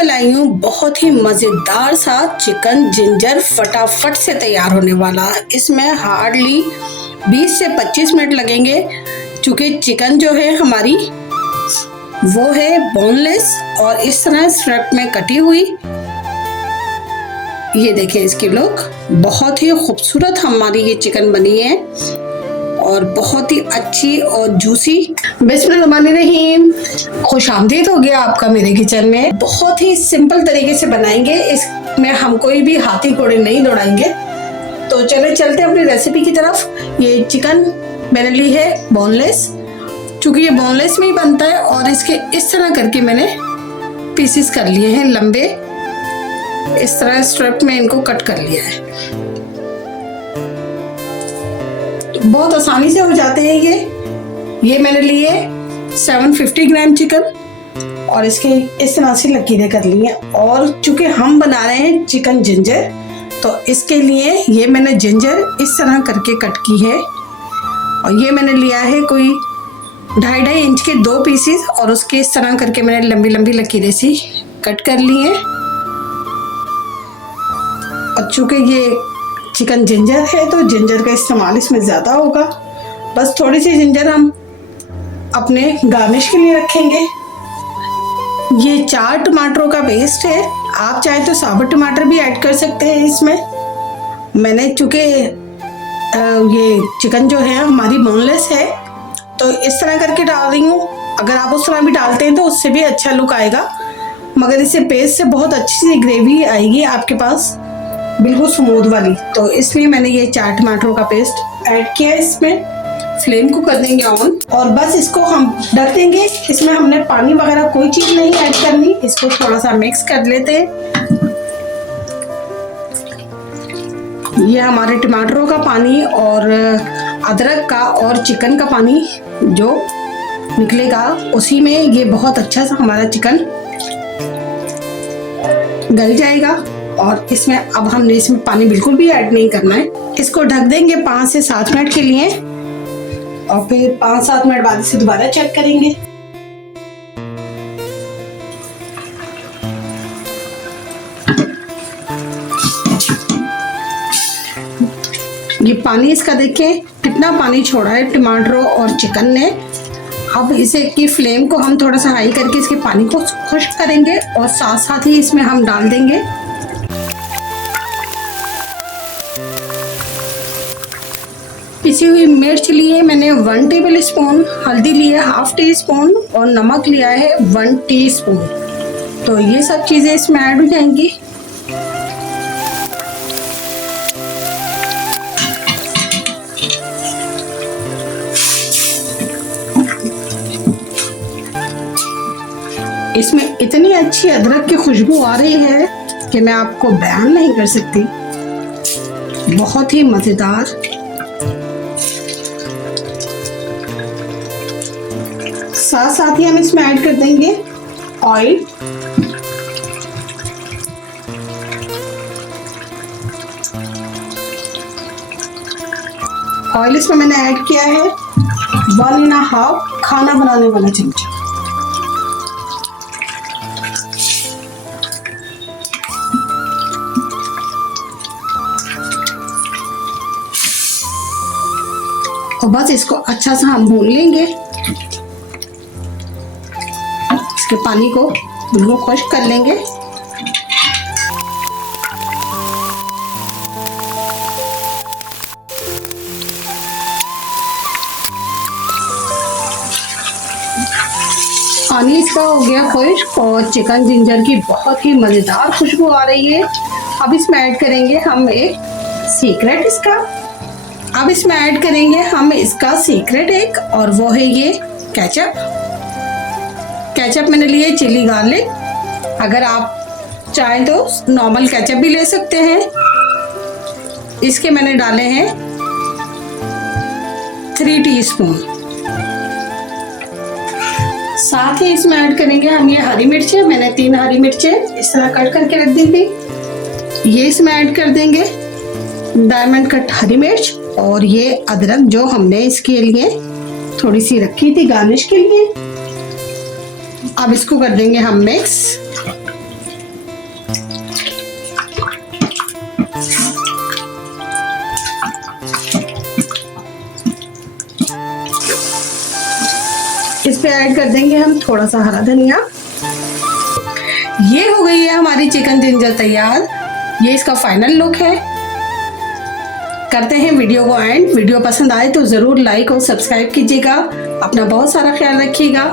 मैं लाई हूँ बहुत ही मज़ेदार सा चिकन जिंजर, फटाफट से तैयार होने वाला है। इसमें हार्डली 20 से 25 मिनट लगेंगे, क्योंकि चिकन जो है हमारी वो है बोनलेस और इस तरह स्ट्रिप में कटी हुई। ये देखिए इसकी लुक, बहुत ही खूबसूरत हमारी ये चिकन बनी है और बहुत ही अच्छी और जूसी। बिस्मिल्लाहिर्रहमानिर्रहीम, खुशामदीद हो गया आपका मेरे किचन में। बहुत ही सिंपल तरीके से बनाएंगे, इसमें हम कोई भी हाथी घोड़े नहीं दौड़ाएंगे। तो चले चलते अपनी रेसिपी की तरफ। ये चिकन मैंने ली है बोनलेस, क्योंकि ये बोनलेस में ही बनता है, और इसके इस तरह करके मैंने पीसेस कर लिए हैं लंबे, इस तरह स्ट्रिप में इनको कट कर लिया है। बहुत आसानी से हो जाते हैं ये मैंने लिए 750 ग्राम चिकन और इसके इस तरह से लकीरें कर ली हैं। और चूंकि हम बना रहे हैं चिकन जिंजर, तो इसके लिए ये मैंने जिंजर इस तरह करके कट की है। और ये मैंने लिया है कोई 2.5 इंच के 2 पीसेस, और उसके इस तरह करके मैंने लंबी लंबी लकीरें सी कट कर ली हैं। और चूंकि ये चिकन जिंजर है तो जिंजर का इस्तेमाल इसमें ज़्यादा होगा। बस थोड़ी सी जिंजर हम अपने गार्निश के लिए रखेंगे। ये 4 टमाटरों का पेस्ट है, आप चाहे तो साबुत टमाटर भी ऐड कर सकते हैं इसमें। मैंने चूँकि ये चिकन जो है हमारी बोनलेस है, तो इस तरह करके डाल रही हूँ। अगर आप उस तरह भी डालते हैं तो उससे भी अच्छा लुक आएगा, मगर इससे पेस्ट से बहुत अच्छी सी ग्रेवी आएगी आपके पास, बिल्कुल स्मूथ वाली। तो इसलिए मैंने ये 4 टमाटरों का पेस्ट ऐड किया। इसमें फ्लेम को कर देंगे ऑन, और बस इसको हम ढक देंगे। इसमें हमने पानी वगैरह कोई चीज़ नहीं ऐड करनी। इसको थोड़ा सा मिक्स कर लेते हैं। ये हमारे टमाटरों का पानी और अदरक का और चिकन का पानी जो निकलेगा, उसी में ये बहुत अच्छा सा हमारा चिकन गल जाएगा। और इसमें अब हमने इसमें पानी बिल्कुल भी ऐड नहीं करना है। इसको ढक देंगे 5 से 7 मिनट के लिए, और फिर 5-7 मिनट बाद इसे दोबारा चेक करेंगे। ये पानी इसका देखें कितना पानी छोड़ा है टमाटरों और चिकन ने। अब इसे की फ्लेम को हम थोड़ा सा हाई करके इसके पानी को खुश्क करेंगे, और साथ साथ ही इसमें हम डाल देंगे पिसी हुई मिर्च ली है मैंने 1 टेबल स्पून, हल्दी ली है 1/2 टीस्पून, और नमक लिया है 1 टीस्पून। तो ये सब चीज़ें इसमें ऐड हो जाएंगी। इसमें इतनी अच्छी अदरक की खुशबू आ रही है कि मैं आपको बयान नहीं कर सकती, बहुत ही मज़ेदार। साथ साथ ही हम इसमें ऐड कर देंगे ऑयल। ऑयल इसमें मैंने ऐड किया है 1.5 खाना बनाने वाला चमचा। और बस इसको अच्छा सा हम भून लेंगे। इसके पानी को बिल्कुल खुश्क कर लेंगे। पानी इसका हो गया खुश्क, और चिकन जिंजर की बहुत ही मज़ेदार खुशबू आ रही है। अब इसमें ऐड करेंगे हम एक सीक्रेट अब इसमें ऐड करेंगे हम इसका सीक्रेट एक, और वो है ये केचप। केचप मैंने लिए चिली गार्लिक। अगर आप चाहें तो नॉर्मल केचप भी ले सकते हैं। इसके मैंने डाले हैं 3 टीस्पून। साथ ही इसमें ऐड करेंगे हम ये हरी मिर्चें। मैंने 3 हरी मिर्चें इस तरह कट करके रख दी थी, ये इसमें ऐड कर देंगे। डायमंड कट हरी मिर्च, और ये अदरक जो हमने इसके लिए थोड़ी सी रखी थी गार्निश के लिए। अब इसको कर देंगे हम मिक्स। पे ऐड कर देंगे हम थोड़ा सा हरा धनिया। ये हो गई है हमारी चिकन जिंजर तैयार। ये इसका फाइनल लुक है। करते हैं वीडियो को एंड। वीडियो पसंद आए तो जरूर लाइक और सब्सक्राइब कीजिएगा। अपना बहुत सारा ख्याल रखिएगा।